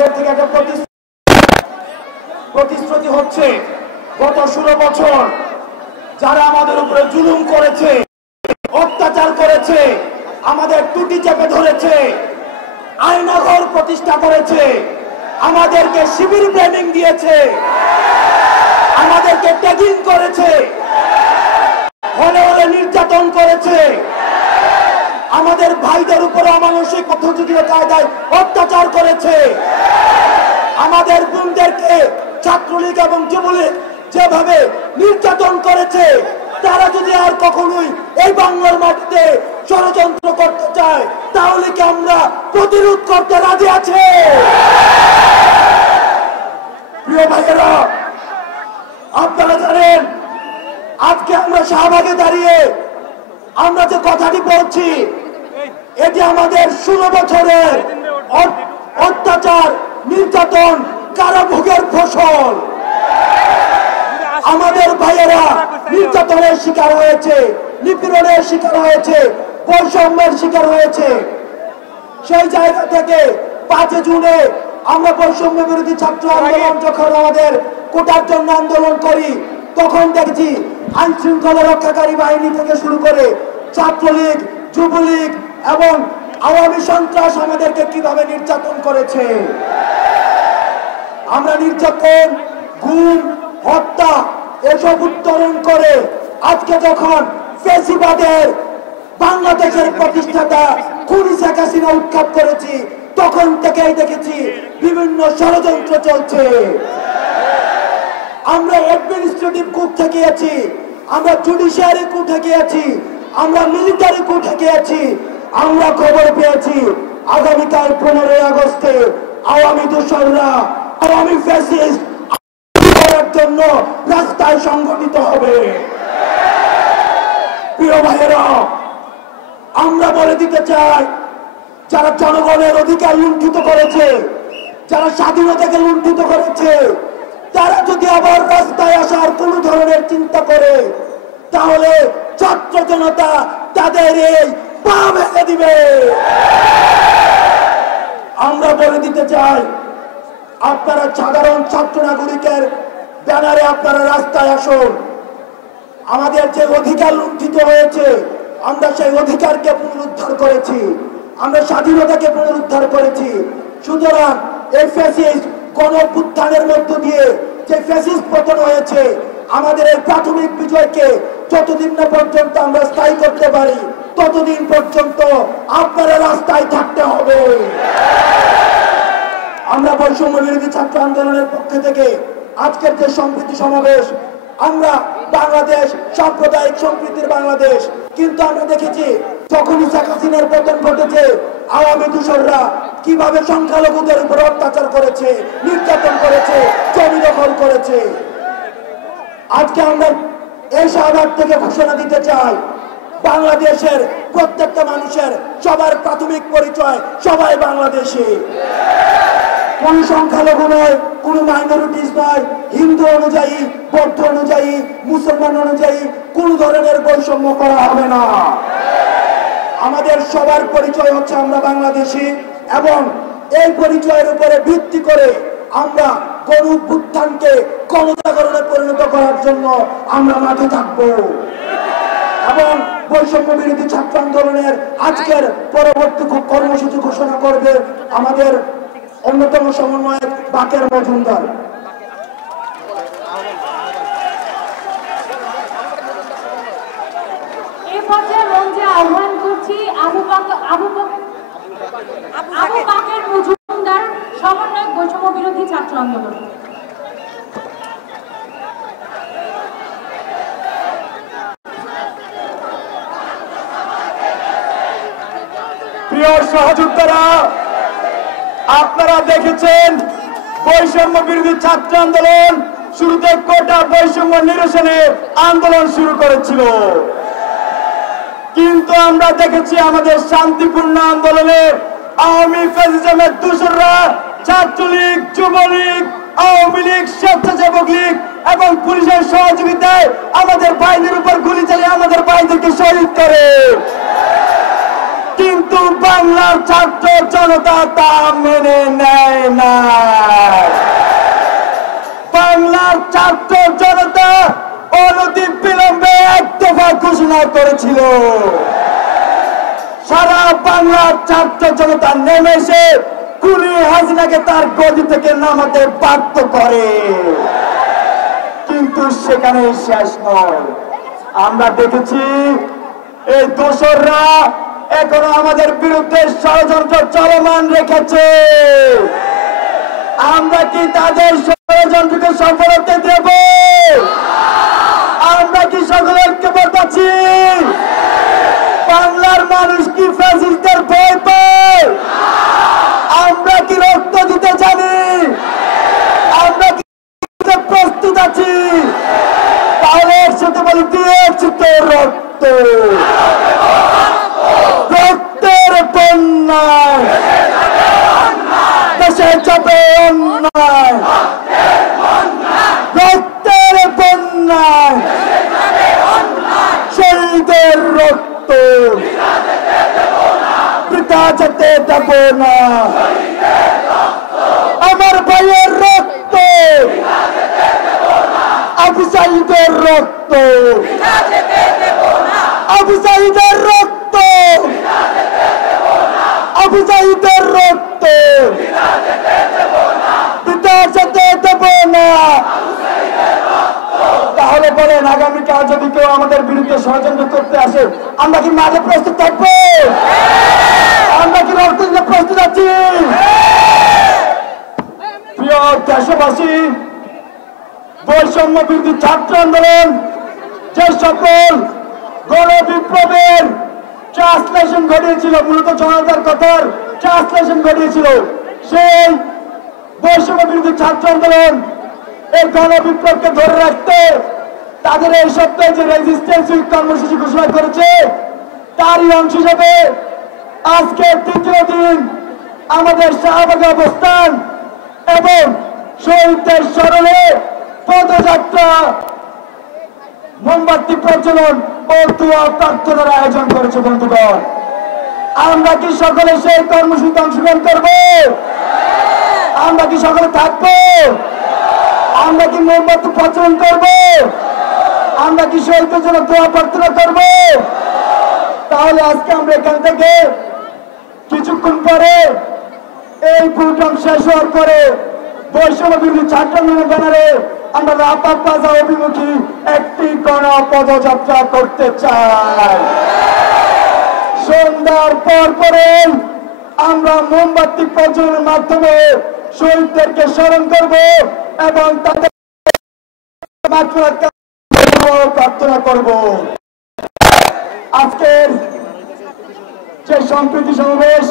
আমাদের থেকে একটা প্রতিশ্রুতি হচ্ছে গত 16 বছর যারা আমাদের উপরে জুলুম করেছে, অত্যাচার করেছে, আমাদের টুটি চেপে ধরেছে, আয়নাঘর প্রতিষ্ঠা করেছে, আমাদেরকে শিবির ট্রেনিং দিয়েছে, আমাদেরকে ট্যাগিং করেছে, হলে হলে নির্যাতন করেছে, আমাদের ভাইদের উপর অমানসিক পদ্ধতির কায়দায় অত্যাচার করেছে, আমাদের বোনদেরকে ছাত্রলীগ এবং যুবলীগ যেভাবে নির্যাতন করেছে, তারা যদি আর কখনোই এই বাংলার মাটিতে ষড়যন্ত্র করতে চায় তাহলে কি আমরা প্রতিরোধ করতে রাজি আছে? প্রিয় ভাইয়েরা, আপনারা জানেন আজকে আমরা শাহবাগে দাঁড়িয়ে আমরা যে কথাটি বলছি এটি আমাদের 16 বছরের অত্যাচার, নির্যাতন, কারাভোগের ফসল। আমাদের ভাইয়েরা নির্যাতনের শিকার হয়েছে, নিপীড়নের শিকার হয়েছে, বৈষম্যের শিকার হয়েছে। সেই জায়গা থেকে 5 জুনে আমরা বৈষম্য বিরোধী ছাত্র আন্দোলন যখন আমাদের কোটার জন্য আন্দোলন করি তখন দেখছি আইন শৃঙ্খলা রক্ষাকারী বাহিনী থেকে শুরু করে ছাত্রলীগ, যুবলীগ এবং আওয়ামী সন্ত্রাস আমাদেরকে কিভাবে নির্যাতন করেছে। আমরা নির্যাতন, গুম, হত্যা এসব উত্তরণ করে আজকে যখন ফ্যাসিবাদের বাংলাদেশের প্রতিষ্ঠাতা খুনি শেখ হাসিনা উৎখাত করেছি তখন থেকেই দেখেছি বিভিন্ন ষড়যন্ত্র চলছে। আমরা অ্যাডমিনিস্ট্রেটিভ কূপ ঠেকিয়েছি, আমরা জুডিশিয়ারি কূপ ঠেকিয়েছি, আমরা মিলিটারি কূপ ঠেকিয়েছি। আমরা খবর পেয়েছি আগামীকাল 15 আগস্টে আওয়ামী দোসররা, আওয়ামী ফ্যাসিস্ট করার জন্য রাস্তায় সংগঠিত হবে। প্রিয় ভাইয়েরা, আমরা বলে দিতে চাই যারা জনগণের অধিকার লুণ্ঠিত করেছে, যারা স্বাধীনতাকে লুণ্ঠিত করেছে, তারা যদি আবার রাস্তায় আসার কোন ধরনের চিন্তা করে তাহলে ছাত্র জনতা তাদের এই পা ভেঙে দিবে। আমরা বলে দিতে চাই আপনারা সাধারণ ছাত্র নাগরিকের ব্যানারে আপনারা রাস্তায় আসুন। আমাদের যে অধিকার লুণ্ঠিত হয়েছে আমরা সেই অধিকারকে পুনরুদ্ধার করেছি, আমরা স্বাধীনতাকে পুনরুদ্ধার করেছি। সুতরাং এই ফ্যাসিস্ট গণঅভ্যুত্থানের মধ্য দিয়ে যে ফ্যাসিস্ট পতন হয়েছে আমাদের এই প্রাথমিক বিজয়কে যতদিন না পর্যন্ত আমরা স্থায়ী করতে পারি ততদিন পর্যন্ত আপনারা রাস্তায় থাকতে হবে। আমরা বৈষম্য বিরোধী ছাত্র আন্দোলনের পক্ষ থেকে আজকের যে সম্প্রীতি সমাবেশ, আমরা বাংলাদেশ সাম্প্রদায়িক সম্প্রীতির বাংলাদেশ, কিন্তু আমরা দেখেছি যখনই শেখ হাসিনার পতন ঘটেছে আওয়ামী দোসররা কিভাবে সংখ্যালঘুদের উপর অত্যাচার করেছে, নির্যাতন করেছে, জমি দখল করেছে। আজকে আমরা এই শাহবাগ থেকে ঘোষণা দিতে চাই বাংলাদেশের প্রত্যেকটা মানুষের সবার প্রাথমিক পরিচয় সবাই বাংলাদেশী। কোন সংখ্যালঘু নয়, কোন মাইনরিটিস নয়, হিন্দু অনুযায়ী, বৌদ্ধ অনুযায়ী, মুসলমান অনুযায়ী কোন ধরনের বৈষম্য করা হবে না। আমাদের সবার পরিচয় হচ্ছে আমরা বাংলাদেশী এবং এই পরিচয়ের উপরে ভিত্তি করে আমরা গণ অভ্যুত্থানকে গণজাগরণে পরিণত করার জন্য আমরা মাঠে থাকবো এবং বৈষম্য বিরোধী ছাত্র আন্দোলনের আজকের পরবর্তী কর্মসূচি ঘোষণা করবে আমাদের অন্যতম সমন্বয়ক বাকের মজুমদার। এই পর্যায়ে মঞ্চে আহ্বান করছি আবু বাকের মজুমদার, সমন্বয়ক বৈষম্য বিরোধী ছাত্র আন্দোলন। প্রিয় সহযোদ্ধারা, আপনারা দেখেছেন বৈষম্য বিরোধী ছাত্র আন্দোলন শুরুতে কোটা বৈষম্য নিরসনের আন্দোলন শুরু করেছিল, কিন্তু আমরা দেখেছি আমাদের শান্তিপূর্ণ আন্দোলনে আওয়ামী ফ্যাসিজমের দোসররা ছাত্রলীগ, যুবলীগ, আওয়ামী লীগ, স্বেচ্ছাসেবক লীগ এবং পুলিশের সহযোগিতায় আমাদের ভাইদের উপর গুলি চালিয়ে আমাদের ভাইদেরকে শহীদ করে। কিন্তু বাংলার ছাত্র জনতা তা মেনে নেয় না। বাংলার ছাত্র জনতা অনতি বিলম্বে এক দফা ঘোষণা করেছিল। সারা বাংলার ছাত্র জনতা নেমে এসে কুলি হাসিনাকে তার গদি থেকে নামাতে বাধ্য করে, কিন্তু সেখানে শেষ নয়। আমরা দেখেছি এই দোসররা এখনো আমাদের বিরুদ্ধে ষড়যন্ত্র চলমান রেখেছে। আমরা কি তাদের ষড়যন্ত্রকে সফল হতে দেব? আমরা কি সকলে ঐক্যবদ্ধ আছি? বাংলার মানুষ কি ফ্যাসিস্টদের ভয় পায়? আমরা কি রক্ত দিতে জানি? আমরা কি প্রস্তুত আছি? তাহলে একসাথে বলি, দিয়েছি তো রক্ত, রক্তের বন্যায় দেশে যাবে অন্যায়, রক্তের বন্যায় শহীদের রক্ত বৃথা যেতে দেব না। আমার ভাইয়ের রক্ত, আবু সাঈদের রক্ত, আবু সাঈদের রক্ত, আবু সাঈদের রক্ত বৃথা যেতে দেব না। তাহলে বলেন, আগামীকাল যদি কেউ আমাদের বিরুদ্ধে ষড়যন্ত্র করতে আসে, আমরা কি মাঝে প্রস্তুত থাকবো? আমরা কি রক্ত দিতে প্রস্তুত আছি? প্রিয় দেশবাসী, বৈষম্য বিরোধী ছাত্র আন্দোলন যে সকল গণ বিপ্লবের ট্রান্সলেশন ঘটিয়েছিল, মূলত জনতার কথার ট্রান্সলেশন ঘটিয়েছিল, সেই বৈষম্য বিরোধী ছাত্র আন্দোলন এই গণ বিপ্লবকে ধরে রাখতে তাদের এই সপ্তাহে যে রেজিস্ট্যান্স উইক কর্মসূচি ঘোষণা করেছে, তারই অংশ হিসেবে আজকে তৃতীয় দিন আমাদের শাহবাগে অবস্থান এবং শহীদদের স্মরণে পদযাত্রা, মোমবাতি প্রজ্বলন ও দোয়া প্রার্থনার আয়োজন করেছে। বন্ধুগণ, আমরা কি সকলে সেই কর্মসূচিতে অংশগ্রহণ করব? আমরা কি সকলে থাকবো? আমরা কি মোমবাতি প্রজ্বলন করব? আমরা কি শহীদদের জন্য দোয়া প্রার্থনা করব? তাহলে আজকে আমরা এখান থেকে কিছুক্ষণ পরে এই প্রোগ্রাম শেষ হওয়ার পরে বৈষম্য বিরোধী ছাত্র আন্দোলনের ব্যানারে আমরা রাপা প্লাজা অভিমুখী একটি গণ পদযাত্রা করতে চাই। সন্ধ্যার পর পরে আমরা মোমবাতি প্রজ্বলনের মাধ্যমে শহীদদেরকে স্মরণ করব এবং তাদের প্রার্থনা করব। আজকের যে সম্প্রীতি সমাবেশ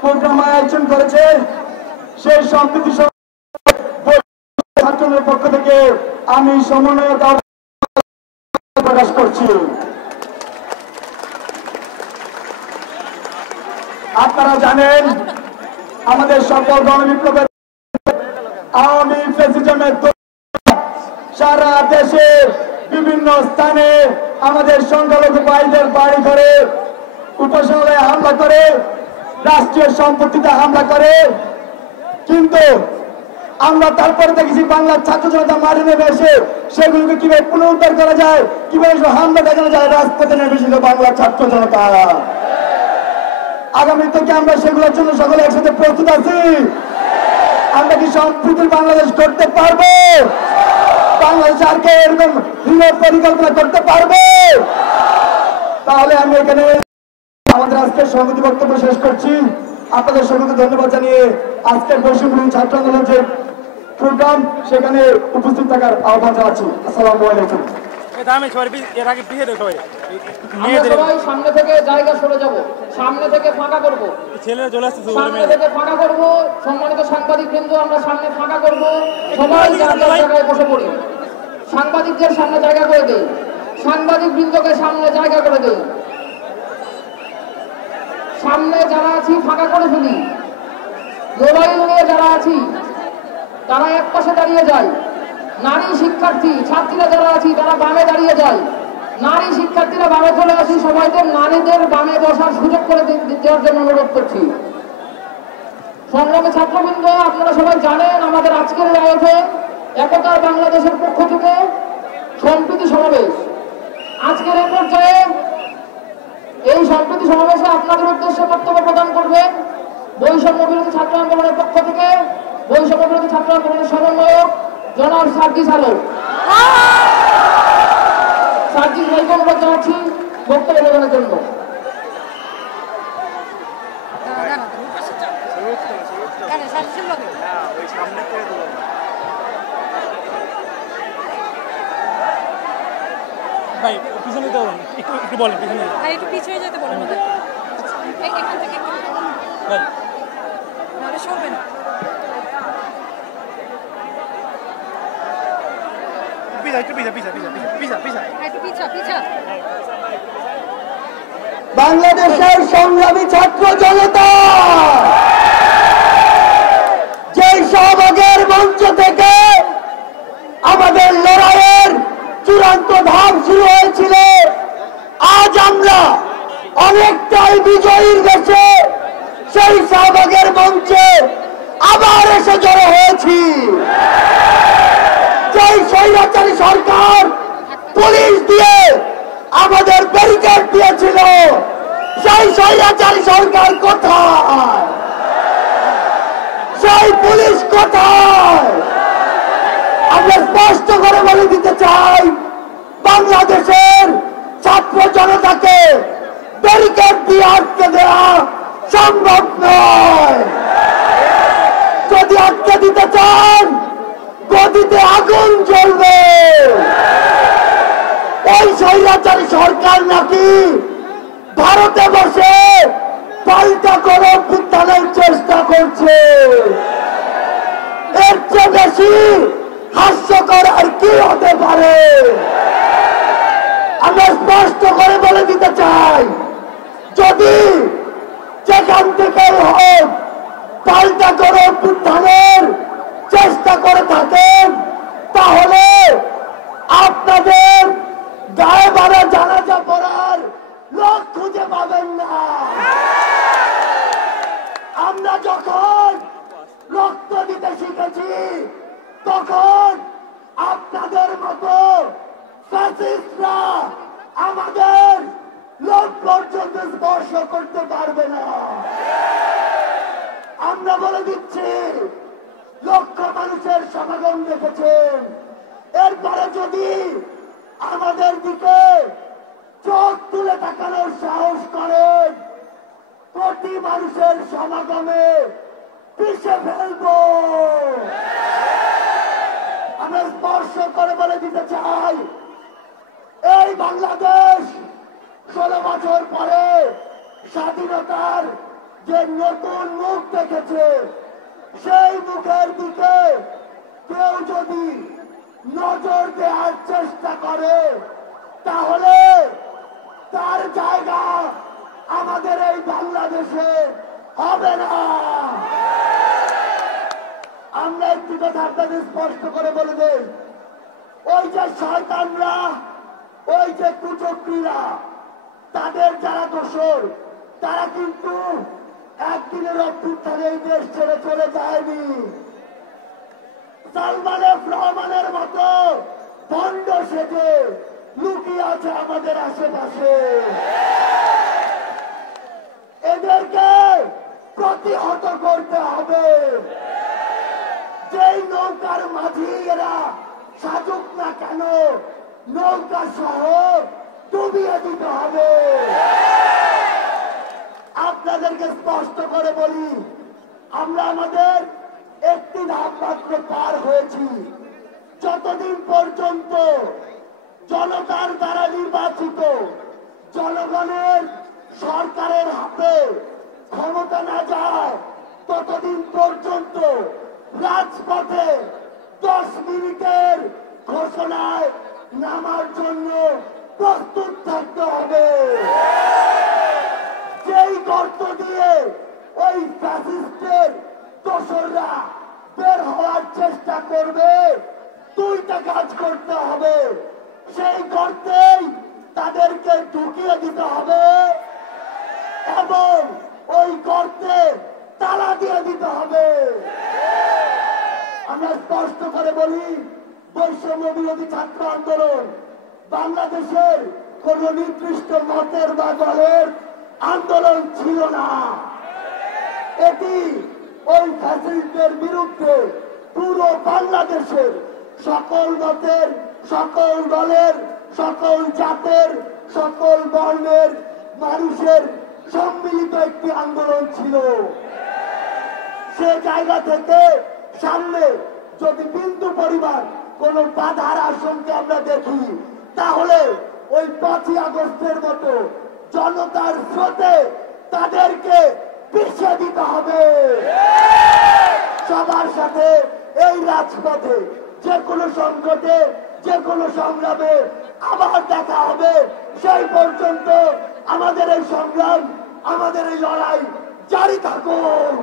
প্রোগ্রাম আয়োজন করেছে, সেই সম্প্রীতি ছাত্রদের পক্ষ থেকে আমি সমন্বয়তা প্রকাশ করছি। আপনারা জানেন, আমাদের সকল গণবিপ্লবের আওয়ামী ফ্যাসিজমের সারা দেশে বিভিন্ন স্থানে আমাদের সংখ্যালঘু ভাইদের বাড়ি ঘরে, উপাসনালয়ে হামলা করে, রাষ্ট্রীয় সম্পত্তিতে হামলা করে। কিন্তু আমরা তারপরে দেখেছি বাংলার ছাত্র জনতা মাঠে নেমে এসে সেগুলোকে কিভাবে পুনরুদ্ধার করা যায়, কিভাবে হামলা দেখানো যায়, রাজপথে নেমেছিল বাংলার ছাত্র জনতা। আগামী থেকে আমরা সেগুলোর জন্য সকলে একসাথে প্রস্তুত আছি। আমরা কি সম্প্রীতির বাংলাদেশ করতে পারবো? বাংলাদেশ আর কে এরকম পরিকল্পনা করতে পারবে? তাহলে আমি এখানে আমাদের আজকের সভাপতি বক্তব্য শেষ করছি। আপনাদের সকলকে ধন্যবাদ জানিয়ে আজকের বৈষম্য ছাত্র আন্দোলন যে প্রোগ্রাম, সেখানে উপস্থিত থাকার আহ্বান জানাচ্ছি। আসসালামু আলাইকুম। সামনে থেকে জায়গা সরে যাব, সামনে থেকে ফাঁকা করবো, সামনে থেকে ফাঁকা করবো। সম্মানিত সাংবাদিক বৃন্দ, আমরা সামনে ফাঁকা করবো, সবাই যার যার জায়গায় বসে পড়ি। সাংবাদিকদের সামনে জায়গা করে দেই, সাংবাদিক বৃন্দকে সামনে জায়গা করে দেই। সামনে যারা আছি ফাঁকা করে ফেলি। মোবাইল নিয়ে যারা আছি তারা এক পাশে দাঁড়িয়ে যায়। নারী শিক্ষার্থী ছাত্রীরা যারা আছি তারা বামে দাঁড়িয়ে যায়। নারী শিক্ষার্থীরা বামে চলে আসি, সবাইকে নারীদের বামে বসার সুযোগ করে দেওয়ার জন্য অনুরোধ করছি। সংগ্রামী ছাত্রবৃন্দ, আপনারা সবাই জানেন আমাদের আজকের আয়োজন একতার বাংলাদেশের পক্ষ থেকে সম্প্রীতি সমাবেশ। আজকের এই পর্যায়ে এই সম্প্রীতি সমাবেশে আপনাদের উদ্দেশ্যে বক্তব্য প্রদান করবেন বৈষম্য বিরোধী ছাত্র আন্দোলনের পক্ষ থেকে বৈষম্য বিরোধী ছাত্র আন্দোলনের সমন্বয়ক জনাব সার্জিস আলম। সার্জিস ভাইকে অনুরোধ জানাচ্ছি বক্তব্য প্রদানের জন্য। ভাই পিছনে যেতে বলুন, একটু বলেন পিছনে। ভাই একটু পিছনে যেতে বলুন ওদের। এখান থেকে ভাই নাহলে সরবে না। একটু পিছা পিছা পিছা পিছা পিছা একটু পিছা পিছা। বাংলাদেশের সংগ্রামী ছাত্র জনতা যে শাহবাগের মঞ্চ থেকে আমাদের লড়াইয়ের চূড়ান্ত ধাপ শুরু হয়েছিল, আজ আমরা অনেকটাই বিজয়ীর দেশে সেই শাহবাগের মঞ্চে আবার এসে জড়ো হয়েছি। যেই স্বৈরাচারী সরকার পুলিশ দিয়ে আমাদের ব্যারিকেড দিয়েছিল, সেই স্বৈরাচারী সরকার কোথায়? সেই পুলিশ কোথায়? আমরা স্পষ্ট করে বলে দিতে চাই, বাংলাদেশের ছাত্র জনতাকে ব্যারিকেড দিয়ে আটকে দেওয়া সম্ভব নয়। যদি আটকে দিতে চান, গদিতে আগুন জ্বলবে। ওই স্বৈরাচারী সরকার নাকি ভারতে বসে পাল্টা করে উত্থানের চেষ্টা করছে। এর চেয়ে বেশি হাস্যকর আর কি হতে পারে? আমরা স্পষ্ট করে বলে দিতে চাই, যদি যেখান থেকে হোক পাল্টা করে উত্থানের চেষ্টা করে থাকেন, তাহলে আপনাদের গায়ে বাড়া জানাজা পড়ার লোক খুঁজে পাবেন না। আমরা যখন রক্ত দিতে শিখেছি, তখন আপনাদের মতো ফ্যাসিস্টরা আমাদের লোক পর্যন্ত স্পর্শ করতে পারবে না। আমরা বলে দিচ্ছি, লক্ষ মানুষের সমাগম দেখেছেন, এরপরে যদি আমাদের দিকে চোখ তুলে তাকানোর সাহস করেন, কোটি মানুষের সমাগমে পিছে ফেলব। আমরা স্পর্শ করে বলে দিতে চাই, এই বাংলাদেশ 16 বছর পরে স্বাধীনতার যে নতুন মুখ দেখেছে, সেই মুখের দিকে কেউ যদি নজর দেওয়ার চেষ্টা করে, তাহলে তার জায়গা আমাদের এই বাংলাদেশে হবে না। আমরা একটি কথা আপনাদের স্পষ্ট করে বলে দেই, ওই যে শয়তানরা, ওই যে কুচক্রীরা, তাদের যারা দোসর, তারা কিন্তু একদিনের অভ্যুত্থানে এই দেশ ছেড়ে চলে যায়নি। সালমান এফ রহমানের মতো ভণ্ড সেজে লুকিয়ে আছে আমাদের আশেপাশে। এদেরকে প্রতিহত করতে হবে। যেই নৌকার মাঝি এরা সাজুক না কেন, নৌকা সহ ডুবিয়ে দিতে হবে। আপনাদেরকে স্পষ্ট করে বলি, আমরা আমাদের একটি ধাপ মাত্র পার হয়েছি। যতদিন পর্যন্ত জনতার দ্বারা নির্বাচিত জনগণের সরকারের হাতে ক্ষমতা না যায়, ততদিন পর্যন্ত রাজপথে 10 মিনিটের ঘোষণায় নামার জন্য প্রস্তুত থাকতে হবে। যেই গর্ত দিয়ে ওই ফ্যাসিস্টের দোসররা বের হওয়ার চেষ্টা করবে, দুইটা কাজ করতে হবে। সেই গর্তেই তাদেরকে ঢুকিয়ে দিতে হবে এবং ওই গর্তে তালা দিয়ে দিতে হবে। আমরা স্পষ্ট করে বলি, বৈষম্য বিরোধী ছাত্র আন্দোলন বাংলাদেশের কোন নির্দিষ্ট মতের বা দলের আন্দোলন ছিল না। এটি ওই ফ্যাসিস্টদের বিরুদ্ধে পুরো বাংলাদেশের সকল মতের, সকল দলের, সকল জাতের, সকল বর্ণের মানুষের সম্মিলিত একটি আন্দোলন ছিল। সে জায়গা থেকে সামনে যদি বিন্দু পরিমাণ কোন বাধার আশঙ্কা আমরা দেখি, তাহলে ওই 5ই আগস্টের মতো জনতার স্রোতে তাদেরকে পিছিয়ে দিতে হবে। সবার সাথে এই রাজপথে যে কোনো সংকটে, যে কোনো সংগ্রামে আবার দেখা হবে। সেই পর্যন্ত আমাদের এই সংগ্রাম, আমাদের এই লড়াই জারি থাকুক।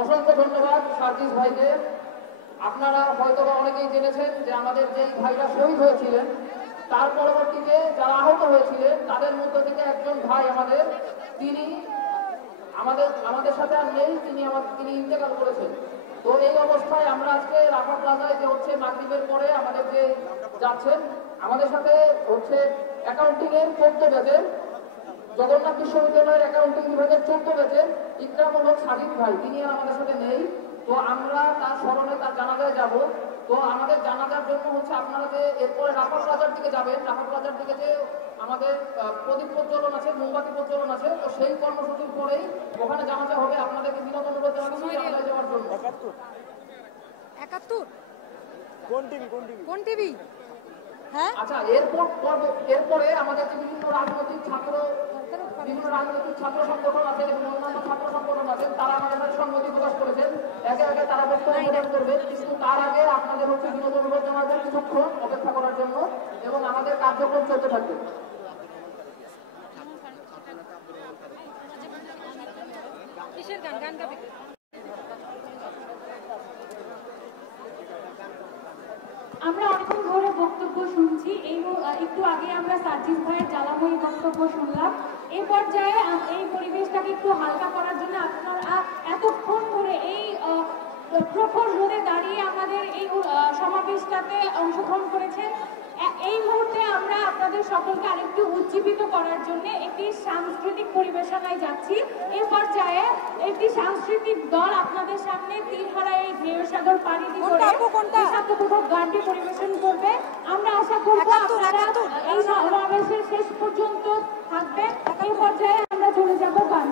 অসংখ্য ধন্যবাদ সার্জিস ভাইকে। আপনারা হয়তো অনেকেই জেনেছেন যে আমাদের যেই ভাইরা শহীদ হয়েছিলেন, তার পরবর্তীতে যারা আহত হয়েছিলেন তাদের মধ্য থেকে একজন ভাই তিনি আমাদের সাথে আর নেই, তিনি ইন্তেকাল করেছেন। তো এই অবস্থায় আমরা আজকে রাফা প্লাজায় যে হচ্ছে মাগরিবের পরে আমাদের যে যাচ্ছেন, আমাদের সাথে হচ্ছে অ্যাকাউন্টিং এর 14 ব্যাচের, জগন্নাথ বিশ্ববিদ্যালয়ের অ্যাকাউন্টিং বিভাগের 14 ব্যাচের ইকরামুল হক সাজিদ ভাই, তিনি আর আমাদের সাথে নেই। তো আমরা তার স্মরণে তার জানাজায় যাব। তো আমাদের জানাজার জন্য হচ্ছে আপনারা যে এরপরে রাফা প্লাজার দিকে যাবেন, রাফা প্লাজার দিকে যে আমাদের প্রদীপ প্রজ্বলন আছে, মোমবাতি প্রজ্বলন আছে, তো সেই কর্মসূচির পরেই ওখানে জানাজা হবে। আপনাদেরকে বিনোদন অনুরোধ জানাচ্ছি জানাজায় যাওয়ার জন্য। 71 কোন টিভি? হ্যাঁ, আচ্ছা, এরপরে আমাদের যে বিভিন্ন রাজনৈতিক ছাত্র সংগঠন আছে এবং অন্যান্য ছাত্র সংগঠন আছেন, তারা আমাদের সাথে সংহতি প্রকাশ করেছেন। একে একে তারা বক্তব্য প্রদান করবে, কিন্তু তার আগে আপনাদের হচ্ছে বিনোদন অনুরোধ জানাবেন কিছুক্ষণ অপেক্ষা করার জন্য এবং আমাদের কার্যক্রম চলতে থাকবে। কিসের গান গাবে? আমরা অনেকক্ষণ ধরে বক্তব্য শুনছি। একটু আগে আমরা সার্জিস ভাইয়ের জ্বালাময়ী বক্তব্য শুনলাম। এই পর্যায়ে এই পরিবেশটাকে একটু হালকা করার জন্য আপনারা এতক্ষণ ধরে এই প্রখর রোদে দাঁড়িয়ে আমাদের এই সমাবেশটাতে অংশগ্রহণ করেছেন। এই মুহূর্তে আমরা আপনাদের সকলকে আরেকটু উজ্জীবিত করার জন্য একটি সাংস্কৃতিক পরিবেশনায় যাচ্ছি। এই পর্যায়ে একটি সাংস্কৃতিক দল আপনাদের সামনে তিনহারা এই ঢেউয়ের সাগর পানি দিয়ে দেশাত্মবোধক গানটি পরিবেশন করবে। আমরা আশা করব আপনারা এই সমাবেশের শেষ পর্যন্ত থাকবেন। এই পর্যায়ে আমরা চলে যাব গান।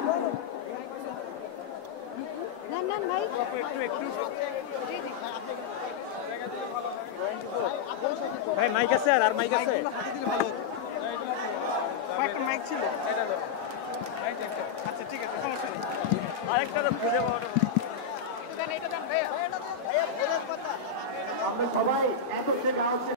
ভাই ভাই মাইক আছে আর মাইক আছে, একটা মাইক ছিল। আচ্ছা ঠিক আছে, সমস্যা নেই। আরেকটা তো খুঁজে পাওয়া আমরা সবাই একত্রে গাওয়া